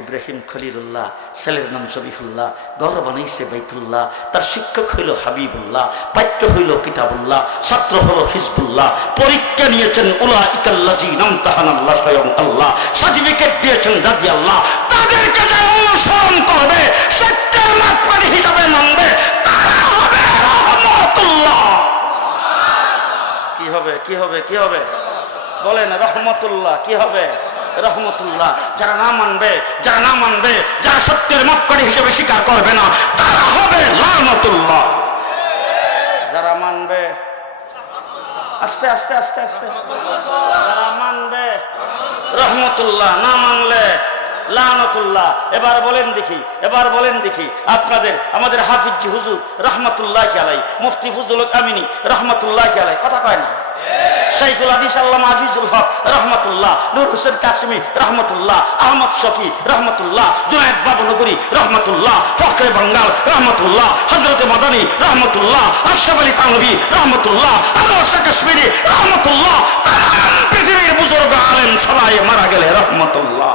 ইব্রাহিম খলিলুল্লাহ, ছেলের নাম জবিহুল্লাহ, ঘর বানাইছে বাইতুল্লাহ, তার শিক্ষক হইল হাবিবুল্লাহ, পাঠ্য হইল কিতাবুল্লাহ, ছাত্র হলো হিজবুল্লাহ, পরীক্ষা নিয়েছেন উলাইকাল্লাযীনা ইমতাহানাল্লাহ, স্বয়ং আল্লাহ সার্টিফিকেট দিয়েছেন জাতি আল্লাহ। তাদেরকে যে অনুসরণ করবে, সত্যের মাপকাঠি হিসাবে মানবে, তারা হবে রহমতুল্লাহ। কি হবে? কি হবে? কি হবে? বলেন রহমতুল্লাহ। কি হবে? রহমতুল্লাহ। যারা না মানবে, যারা না মানবে, যারা সত্যের মাপকাঠি হিসেবে স্বীকার করবে না, তারা হবে লানতুল্লাহ। যারা মানবে, আস্তে আস্তে আস্তে আস্তে, যারা মানবে রহমতুল্লাহ, না মানলে লানতুল্লাহ। এবার বলেন দেখি, এবার বলেন দেখি আপনাদের আমাদের হাফিজ হুজুর রহমতুল্লাহি আলাইহি, মুফতি ফজলুল আমিনী রহমতুল্লাহি আলাইহি, কথা কয় না? শাইখুল হাদিস আল্লামা আজিজুল হক রহমতুল্লাহ, নূর হোসেন কাসেমী রহমতুল্লাহ, আহমদ শফি রহমতুল্লাহ, জুনায়েদ বাবনগরী রহমতুল্লাহ, ফখরে বাঙ্গাল রহমতুল্লাহ, হযরতে মাদানী রহমতুল্লাহ, আশরাফ আলী থানভী রহমতুল্লাহ, আনোয়ার শাহ কাশ্মীরি রহমতুল্লাহ, তাম পৃথিবীর বুজুর্গ আলেম সবাই মারা গেলে রহমতুল্লাহ।